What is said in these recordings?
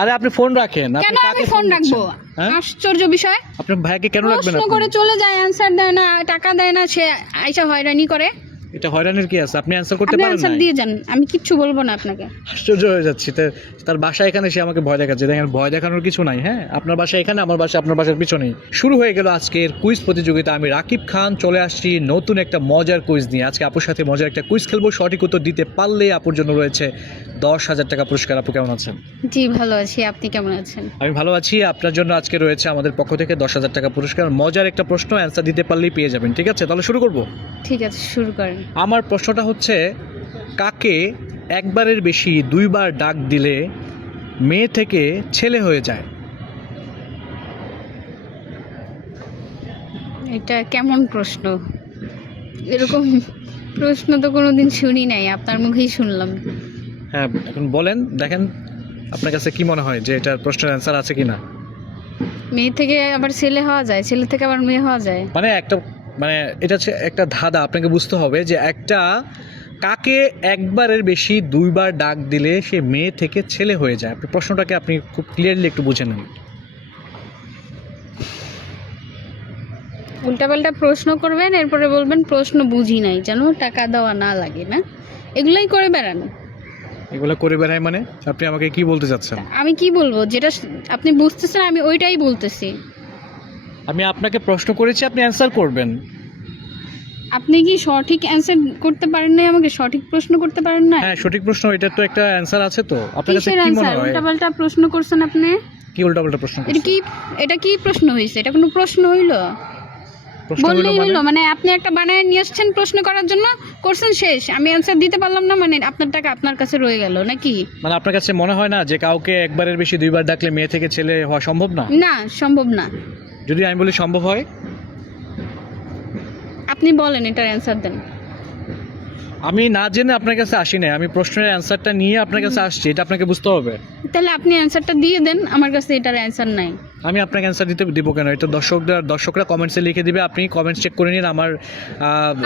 আরে আপনি ফোন রাখেন। কেন আমি ফোন রাখবো? আশ্চর্য বিষয়। আপনার ভাইকে কেন রাখবেন? প্রশ্ন করে চলে যায়, অ্যানসার দেয় না, টাকা দেয় না, সে আইসা হয়রানি করে। এটা হয়রানির কি আছে? আপনি অ্যানসার করতে আপনি পারেন অ্যানসার না। দিয়ে যান, আমি কিচ্ছু বলবো না আপনাকে। আশ্চর্য হয়ে যাচ্ছি। তার বাসা এখানে, সে আমাকে ভয় দেখাচ্ছে। দেখেন, ভয় দেখানোর কিছু নাই। হ্যাঁ, আপনার বাসা এখানে, আমার বাসা আপনার বাসার পিছনেই। শুরু হয়ে গেল আজকের কুইজ প্রতিযোগিতা। আমি রাকিব খান চলে আসছি নতুন একটা মজার কুইজ নিয়ে। আজকে আপুর সাথে মজার একটা কুইজ খেলবো। সঠিক উত্তর দিতে পারলে আপুর জন্য রয়েছে 10,000 টাকা পুরস্কার। আপু কেমন আছেন? জি ভালো আছি, আপনি কেমন আছেন? আমি ভালো আছি। আপনার জন্য আজকে রয়েছে আমাদের পক্ষ থেকে 10,000 টাকা পুরস্কার। মজার একটা প্রশ্ন, অ্যান্সার দিতে পারলেই পেয়ে যাবেন। ঠিক আছে, তাহলে শুরু করব। ঠিক আছে, শুরু করেন। আমার প্রশ্নটা হচ্ছে, কাকে একবারের বেশি 2বার ডাক দিলে মেয়ে থেকে ছেলে হয়ে যায়? এটা কেমন প্রশ্ন? এরকম প্রশ্ন তো কোনোদিন শুনি নাই, আপনার মুখেই শুনলাম। হ্যাঁ, এখন বলেন, দেখেন আপনার কাছে কি মনে হয় যে এটার প্রশ্নের অ্যান্সার আছে কি না। মেয়ে থেকে আবার ছেলে হওয়া যায়, ছেলে থেকে আবার মেয়ে হওয়া যায়। মানে এটা হচ্ছে একটা ধাঁধা। আপনাকে বুঝতে হবে যে একটা কাকে একবারের বেশি 2বার ডাক দিলে সে মেয়ে থেকে ছেলে হয়ে যায়। আপনি প্রশ্নটাকে আপনি খুব ক্লিয়ারলি একটু বুঝে নেন। উল্টাপাল্টা প্রশ্ন করবেন, এরপরে বলবেন প্রশ্ন বুঝি নাই, যেন টাকা দেওয়া না লাগে, না এগুলাই করে বেড়ান। এগুলো করে বেড়ায় মানে? আপনি আমাকে কি বলতে চাচ্ছেন? আমি কি বলবো, যেটা আপনি বুঝতেছেন আমি ওইটাই বলতেছি। আমি আপনাকে প্রশ্ন করেছি, আপনি অ্যান্সার করবেন। আপনি কি সঠিক অ্যান্সার করতে পারেন নাই, আমাকে সঠিক প্রশ্ন করতে পারেন না? হ্যাঁ, সঠিক প্রশ্ন। এটার তো একটা অ্যান্সার আছে। তো আপনার কাছে কিসের কি মনে অ্যান্সার? হয়? উল্টাপাল্টা প্রশ্ন করছেন আপনি। কি উল্টাপাল্টা প্রশ্ন এটা করছেন? কি, এটা কি প্রশ্ন হয়েছে? এটা কোনো প্রশ্ন হইলো? প্রশ্ন হলো বললেই মানে? হইলো মানে? আপনি একটা বানায় নিয়ে আসছেন প্রশ্ন করার জন্য, করছেন শেষ, আমি অ্যান্সার দিতে পারলাম না, মানে আপনার টাকা আপনার কাছে রয়ে গেল নাকি? মানে আপনার কাছে মনে হয় না যে কাউকে একবারের বেশি 2বার ডাকলে মেয়ে থেকে ছেলে হওয়া সম্ভব না? না, সম্ভব না। যদি আমি বলি সম্ভব হয়? আপনি বলেন, এটার অ্যান্সার দেন। আমি না জেনে আপনার কাছে আসি না, আমি প্রশ্নের অ্যান্সারটা নিয়ে আপনার কাছে আসছি। এটা আপনাকে বুঝতে হবে। তাহলে আপনি অ্যান্সারটা দিয়ে দেন, আমার কাছে এটার অ্যান্সার নাই। আমি আপনাকে অ্যান্সার দিব কেন? এটা দর্শকরা কমেন্টসে লিখে দিবে। আপনি কমেন্টস চেক করে নিন।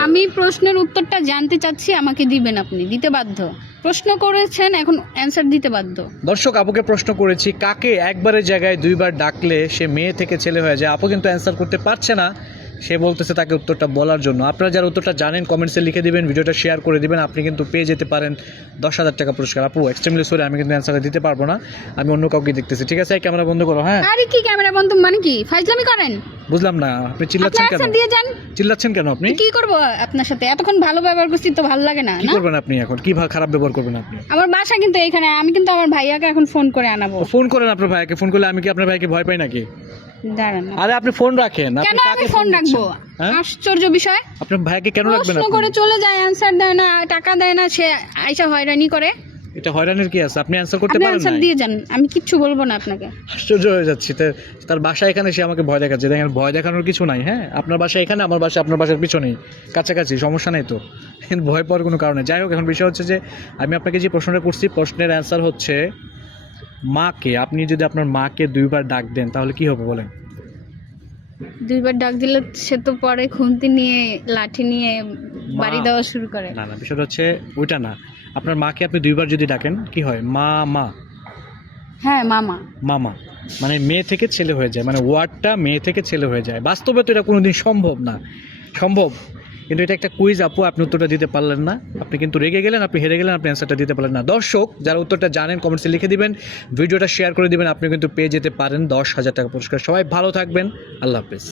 আমি প্রশ্নের উত্তরটা জানতে চাচ্ছি, আমাকে দিবেন, আপনি দিতে বাধ্য। প্রশ্ন করেছেন, এখন অ্যান্সার দিতে বাধ্য। দর্শক, আপুকে প্রশ্ন করেছি, কাকে একবারের জায়গায় 2বার ডাকলে সে মেয়ে থেকে ছেলে হয়ে যায়। আপু কিন্তু অ্যান্সার করতে পারছে না, সে বলতেছে তাকে উত্তরটা বলার জন্য। আপনারা যারা উত্তরটা জানেন কমেন্টসে লিখে দিবেন, ভিডিওটা শেয়ার করে দিবেন। আপনি কিন্তু পেয়ে যেতে পারেন 10,000 টাকা পুরস্কার। আপু এক্সট্রিমলি সরি, আমি কিন্তু অ্যান্সারটা দিতে পারবো না, আমি অন্য কাউকে দেখতেছি। ঠিক আছে, ক্যামেরা বন্ধ করো। হ্যাঁ, আরে কি ক্যামেরা বন্ধ মানে? কি ফাইজলামি করেন? বুঝলাম না, আপনি আপনি চিল্লাচ্ছেন কেন? অ্যান্সার দিয়ে যান। চিল্লাচ্ছেন কেন আপনি? কি করব আপনার সাথে? এতক্ষণ ভালো ব্যবহার করছি তো ভালো লাগে না? কি না, করবেন আপনি এখন? কি খারাপ ব্যবহার করবেন আপনি? আমার বাসা কিন্তু এইখানে, আমি কিন্তু আমার ভাইয়াকে এখন ফোন করে আনাবো। ফোন করেন আপনার ভাইকে। ফোন করলে আমি কি আপনার ভাইকে ভয় পাই নাকি? দাঁড়ান। আরে আপনি ফোন রাখেন। কেন আমি ফোন রাখবো? আশ্চর্য বিষয়। আপনার ভাইকে কেন রাখবেন? প্রশ্ন করে চলে যায়, অ্যান্সার দেয় না, টাকা দেয় না, সে আইসা হয়রানি করে। এটা হয়রানির কি আছে? আপনি অ্যান্সার করতে আপনি পারেন অ্যান্সার না। দিয়ে যান, আমি কিচ্ছু বলবো না আপনাকে। আশ্চর্য হয়ে যাচ্ছি। তার বাসা এখানে, সে আমাকে ভয় দেখাচ্ছে। দেখেন, ভয় দেখানোর কিছু নাই। হ্যাঁ, আপনার বাসা এখানে, আমার বাসা আপনার বাসার পিছনেই, কাছাকাছি, সমস্যা নেই তো। ভয় পাওয়ার কোনো কারণে। যাই হোক, এখন বিষয় হচ্ছে যে আমি আপনাকে যে প্রশ্নটা করছি, প্রশ্নের অ্যান্সার হচ্ছে মাকে। আপনি যদি আপনার মাকে 2বার ডাক দেন তাহলে কি হবে বলেন? 2বার ডাক দিলে সে তো পরে খুন্তি নিয়ে, লাঠি নিয়ে বাড়ি দেওয়া শুরু করে। না না, বিষয়টা হচ্ছে ওইটা না। আপনার মাকে আপনি 2বার যদি ডাকেন কি হয়? মা মা। হ্যাঁ, মামা। মামা মানে মেয়ে থেকে ছেলে হয়ে যায়, মানে ওয়ার্ডটা মেয়ে থেকে ছেলে হয়ে যায়। বাস্তবে তো এটা কোনোদিন সম্ভব না। সম্ভব, কিন্তু এটা একটা কুইজ আপু, আপনি উত্তরটা দিতে পারলেন না। আপনি কিন্তু রেগে গেলেন, আপনি হেরে গেলেন, আপনি অ্যান্সারটা দিতে পারলেন না। দর্শক যারা উত্তরটা জানেন কমেন্টসে লিখে দিবেন, ভিডিওটা শেয়ার করে দিবেন। আপনি কিন্তু পেয়ে যেতে পারেন 10,000 টাকা পুরস্কার। সবাই ভালো থাকবেন, আল্লাহ হাফেজ।